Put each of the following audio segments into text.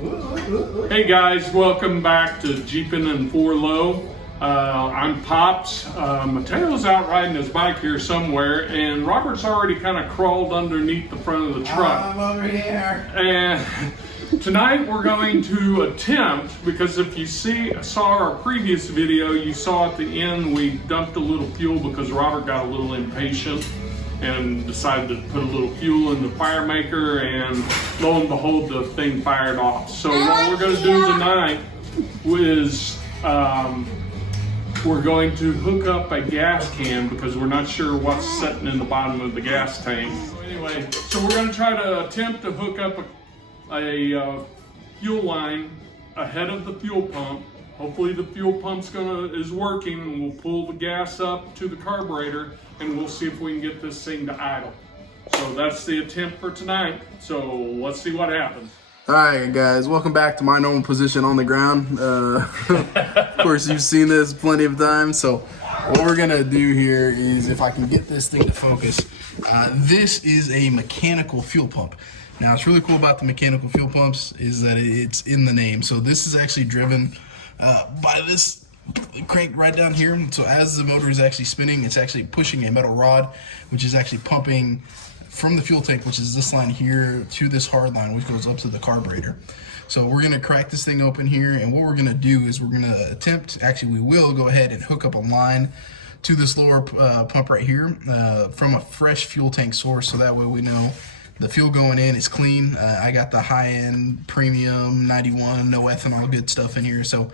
Hey guys, welcome back to Jeepin' and 4 Low. I'm Pops. Mateo's out riding his bike here somewhere, and Robert's already kind of crawled underneath the front of the truck. I'm over here. And tonight we're going to attempt, because if you saw our previous video, you saw at the end we dumped a little fuel because Robert got a little impatient and decided to put a little fuel in the fire maker, and lo and behold, the thing fired off. So what we're going to do tonight is we're going to hook up a gas can because we're not sure what's sitting in the bottom of the gas tank. Anyway, so we're going to try to attempt to hook up a fuel line ahead of the fuel pump. Hopefully the fuel pump's is working, and we'll pull the gas up to the carburetor, and we'll see if we can get this thing to idle. So that's the attempt for tonight. So let's see what happens. All right, guys, welcome back to my normal position on the ground. Of course, you've seen this plenty of times. So what we're gonna do here is, if I can get this thing to focus, this is a mechanical fuel pump. Now, what's really cool about the mechanical fuel pumps is that it's in the name. So this is actually driven by this crank right down here. So as the motor is actually spinning, it's actually pushing a metal rod, which is actually pumping from the fuel tank, which is this line here, to this hard line, which goes up to the carburetor. So we're gonna crack this thing open here, and what we're gonna do is we're gonna attempt, actually we will go ahead and hook up a line to this lower pump right here from a fresh fuel tank source, so that way we know the fuel going in is clean. I got the high-end premium 91, no ethanol, good stuff in here, so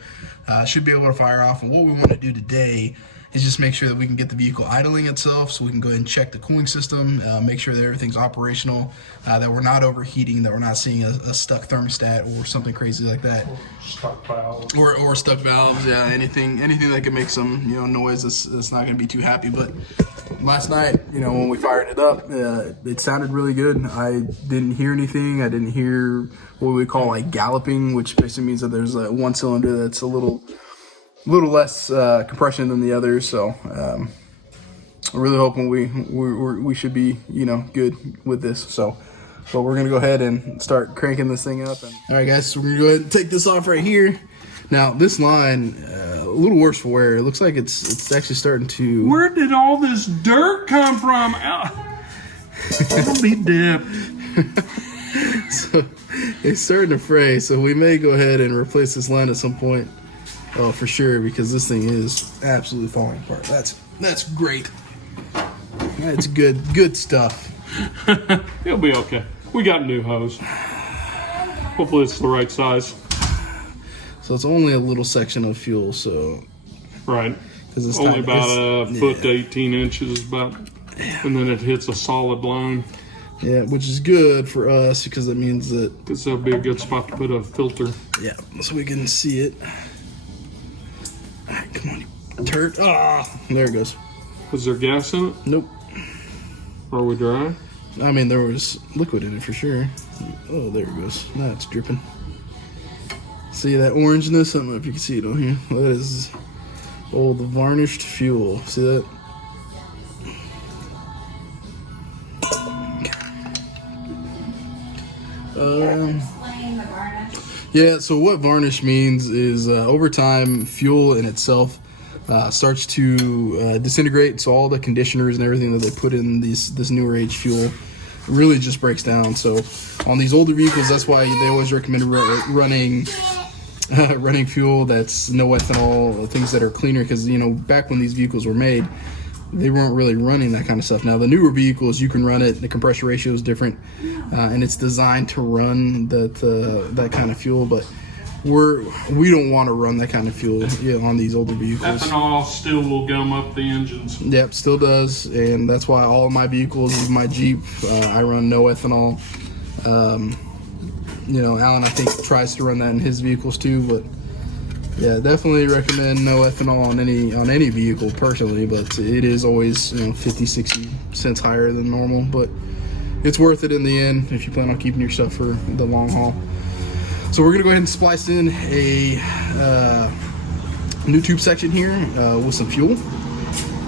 should be able to fire off. And what we want to do today is just make sure that we can get the vehicle idling itself, so we can go ahead and check the cooling system, make sure that everything's operational, that we're not overheating, that we're not seeing a stuck thermostat or something crazy like that. Stuck valves. Or stuck valves, yeah, anything that can make some noise that's not going to be too happy. But last night, when we fired it up, it sounded really good. I didn't hear anything. I didn't hear what we call like galloping, which basically means that there's one cylinder that's a little less compression than the others. So I'm really hoping we should be good with this. So we're gonna go ahead and start cranking this thing up. All right, guys, so we're gonna go ahead and take this off right here. Now this line, a little worse for wear. It looks like it's actually starting to. Where did all this dirt come from? I'll be dipped. So it's starting to fray. So we may go ahead and replace this line at some point. Oh, for sure, because this thing is absolutely falling apart. That's great. That's good stuff. It'll be okay. We got new hose. Hopefully it's the right size. So it's only a little section of fuel, so right. Because it's only about a foot to 18 inches, and then it hits a solid line. Yeah, which is good for us because that means that that'll be a good spot to put a filter. Yeah, so we can see it. All right, come on, you turd. Ah, there it goes. Was there gas in it? Nope. Are we dry? I mean, there was liquid in it for sure. Oh, there it goes. Now it's dripping. See that orangeness? I don't know if you can see it on here. That is, the varnished fuel. See that? Yeah, so what varnish means is over time, fuel in itself starts to disintegrate. So all the conditioners and everything that they put in this newer age fuel really just breaks down. So on these older vehicles, that's why they always recommend running fuel that's no ethanol, things that are cleaner, because back when these vehicles were made, they weren't really running that kind of stuff. Now the newer vehicles, you can run it. The compression ratio is different, and it's designed to run that kind of fuel. But we don't want to run that kind of fuel on these older vehicles. Ethanol still will gum up the engines. Yep, still does, and that's why all of my vehicles, even my Jeep, I run no ethanol. Alan, I think, tries to run that in his vehicles too, but yeah, definitely recommend no ethanol on any vehicle personally, but it is always 50-60 cents higher than normal, but it's worth it in the end if you plan on keeping your stuff for the long haul. So we're gonna go ahead and splice in a new tube section here with some fuel,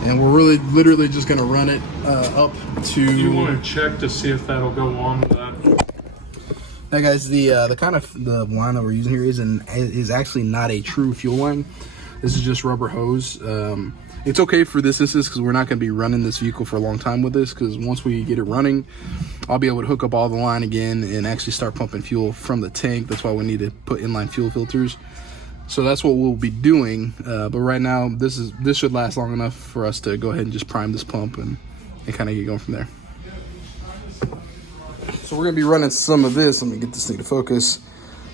and we're literally just gonna run it up to. You want to check to see if that'll go on with that? Now, guys, the kind of the line that we're using here is actually not a true fuel line. This is just rubber hose. It's okay for this instance because we're not going to be running this vehicle for a long time with this, because once we get it running, I'll be able to hook up all the line again and actually start pumping fuel from the tank. That's why we need to put inline fuel filters. So that's what we'll be doing. But right now, this should last long enough for us to go ahead and just prime this pump and kind of get going from there. So we're going to be running some of this. Let me get this thing to focus.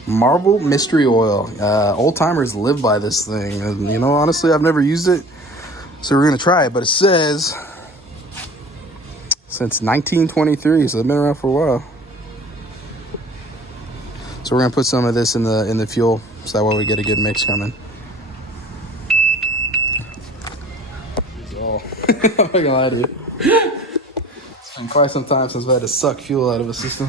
Marble Mystery Oil. Old timers live by this thing. And, you know, honestly, I've never used it. So we're going to try it. But it says since 1923. So it's been around for a while. So we're going to put some of this in the fuel. So that way we get a good mix coming. Oh, I'm not going to lie to you. It's been quite some time since we had to suck fuel out of a system.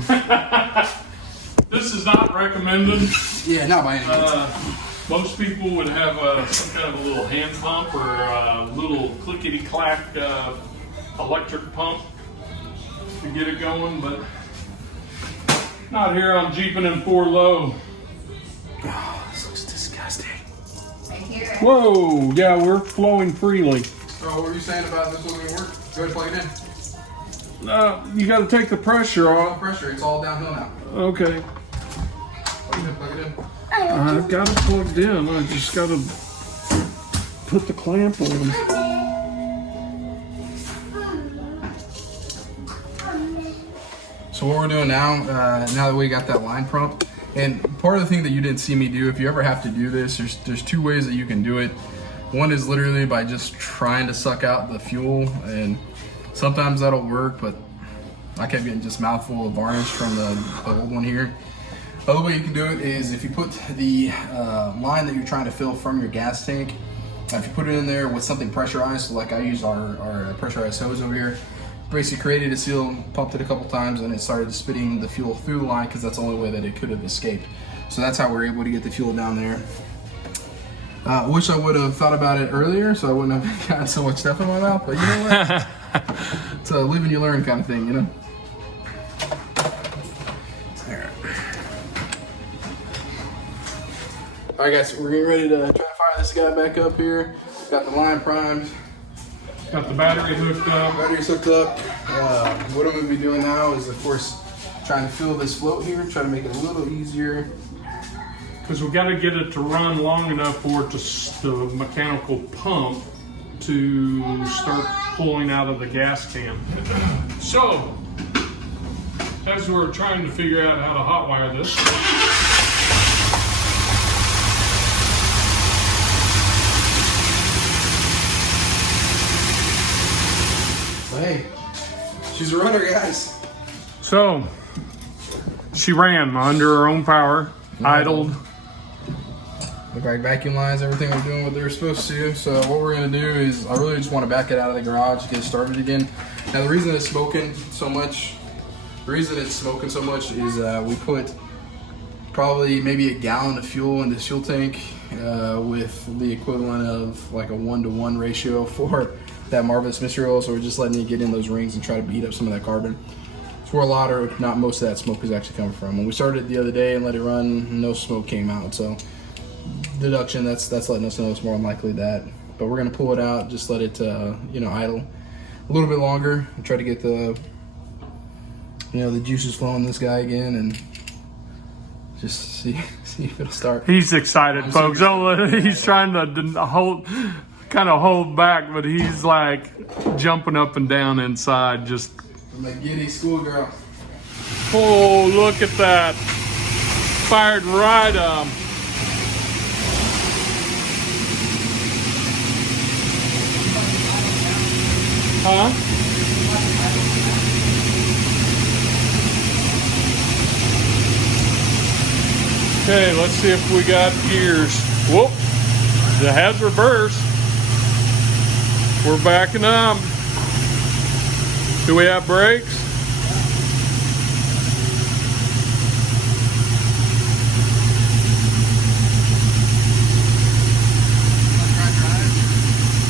This is not recommended. Yeah, not by any means. Most people would have some kind of a little hand pump or a little clickety-clack electric pump to get it going, but not here on Jeepin' and 4 Low. Oh, this looks disgusting. I hear it. Whoa, yeah, we're flowing freely. So what were you saying about this wasn't going to work? Go ahead and plug it in. You got to take the pressure No off. pressure, it's all downhill now. Okay. Plug it in. I've got it plugged in. I just got to put the clamp on. So what we're doing now, now that we got that line pump, and part of the thing that you didn't see me do, if you ever have to do this, there's two ways that you can do it. One is literally by just trying to suck out the fuel, and sometimes that'll work, but I kept getting just mouthful of varnish from the old one here. The other way you can do it is if you put the line that you're trying to fill from your gas tank, if you put it in there with something pressurized, so like I used our pressurized hose over here, basically created a seal, pumped it a couple times, and it started spitting the fuel through the line because that's the only way that it could have escaped. So that's how we're able to get the fuel down there. Wish I would have thought about it earlier so I wouldn't have gotten so much stuff in my mouth, but you know what? It's a live and you learn kind of thing, you know? Alright guys, we're getting ready to try to fire this guy back up here. Got the line primed. Got the battery hooked up. Battery's hooked up. What I'm going to be doing now is, of course, trying to fill this float here, try to make it a little easier. Because we got to get it to run long enough for it to the mechanical pump to start pulling out of the gas can. So, as we're trying to figure out how to hotwire this, Hey, she's a runner, guys. so she ran under her own power, idled. Look like vacuum lines, everything are doing what they're supposed to. So what we're gonna do is, I really just want to back it out of the garage, get it started again. Now the reason it's smoking so much, is we put probably maybe a gallon of fuel in this fuel tank with the equivalent of like a 1-to-1 ratio for that Marvelous Mystery Oil. So we're just letting it get in those rings and try to beat up some of that carbon. It's where a lot, or not most, of that smoke is actually coming from. When we started the other day and let it run, no smoke came out. So deduction, that's letting us know it's more unlikely that. But we're gonna pull it out, just let it idle a little bit longer and try to get the the juices flowing in this guy again, and just see if it'll start. He's excited, folks. He's trying to hold back, but he's like jumping up and down inside. Just I'm like giddy schoolgirl. oh, look at that! Fired right up. Huh? Okay, let's see if we got gears. Whoop! It has reverse. We're backing up. Do we have brakes?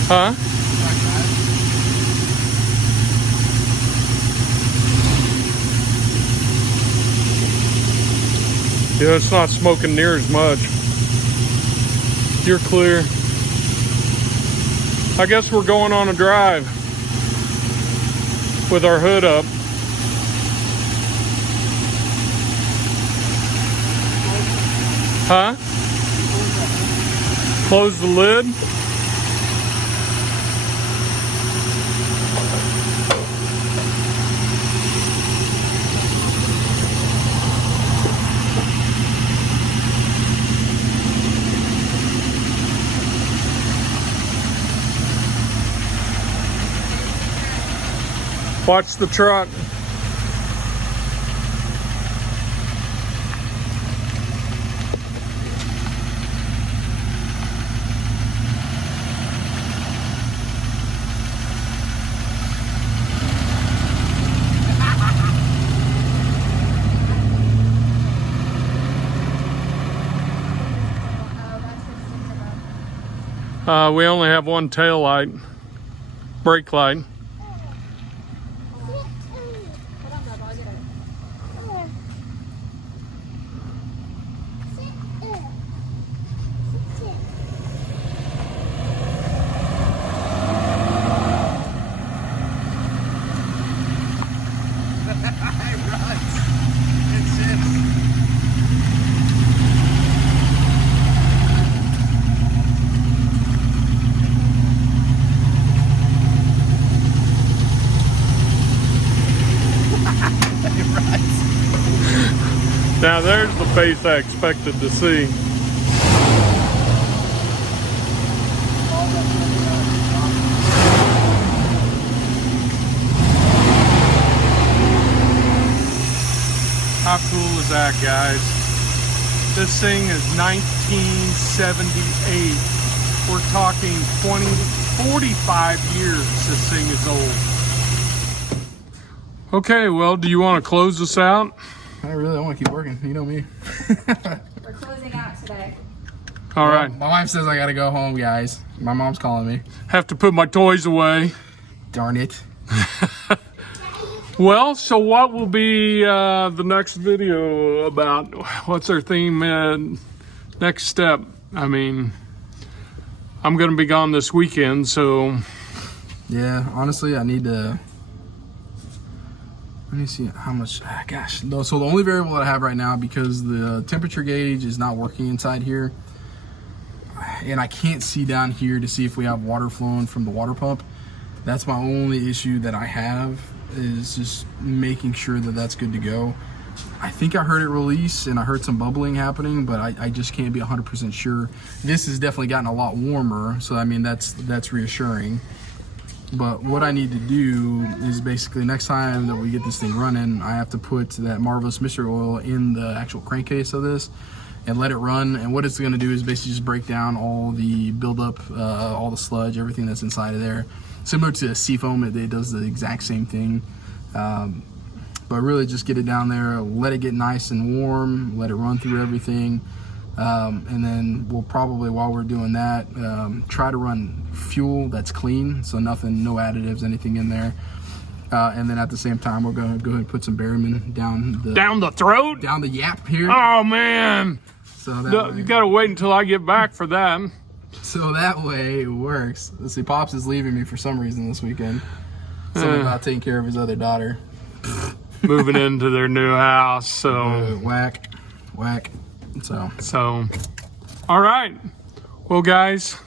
Huh? Yeah, it's not smoking near as much. You're clear. I guess we're going on a drive with our hood up. Huh? Close the lid. Watch the truck. We only have one tail light, brake light. Now there's the face I expected to see. How cool is that, guys? This thing is 1978. We're talking 45 years this thing is old. Okay, well, do you want to close this out? I really want to keep working. You know me. We're closing out today. All right. My wife says I gotta go home, guys. My mom's calling me. Have to put my toys away. Darn it. Well, so what will be the next video about? What's our theme? Next step? I mean, I'm going to be gone this weekend, so... Yeah, honestly, I need to... Let me see how much... gosh. So the only variable that I have right now, because the temperature gauge is not working inside here, and I can't see down here to see if we have water flowing from the water pump. That's my only issue that I have, is just making sure that that's good to go. I think I heard it release and I heard some bubbling happening, but I just can't be 100% sure. This has definitely gotten a lot warmer, so I mean that's reassuring. But what I need to do is basically next time that we get this thing running, I have to put that Marvelous Mystery Oil in the actual crankcase of this and let it run. And what it's going to do is basically just break down all the buildup, all the sludge, everything that's inside of there. Similar to Seafoam, it does the exact same thing. But really just get it down there, let it get nice and warm, let it run through everything. And then we'll probably, while we're doing that, try to run fuel that's clean, so nothing, no additives, anything in there. And then at the same time, we're going to go ahead and put some Berryman down the throat? Down the yap here. Oh, man. So that You got to wait until I get back for that. So that way it works. Let's see, Pops is leaving me for some reason this weekend. Something about taking care of his other daughter. Moving into their new house, so. Whack. So, all right. Well, guys,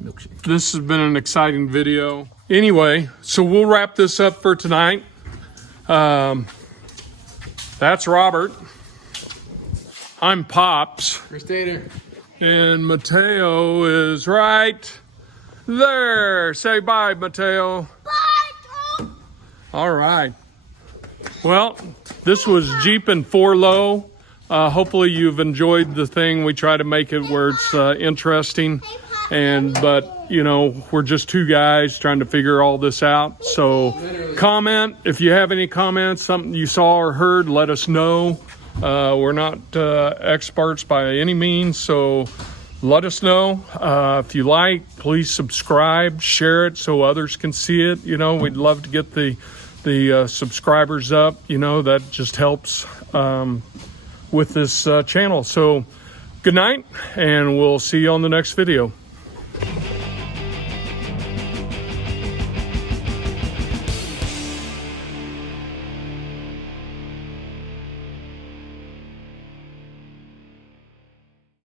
milkshake. this has been an exciting video. Anyway, so we'll wrap this up for tonight. That's Robert. I'm Pops. Chris Tater. And Mateo is right there. Say bye, Mateo. Bye. All right. Well, this was Jeep and 4 Low. Hopefully you've enjoyed the thing. We try to make it where it's interesting. But you know, we're just two guys trying to figure all this out. So comment if you have any comments, something you saw or heard, let us know. We're not experts by any means, so let us know. If you like, please subscribe, share it so others can see it. You know, we'd love to get the subscribers up. You know, that just helps with this channel. So good night, and we'll see you on the next video.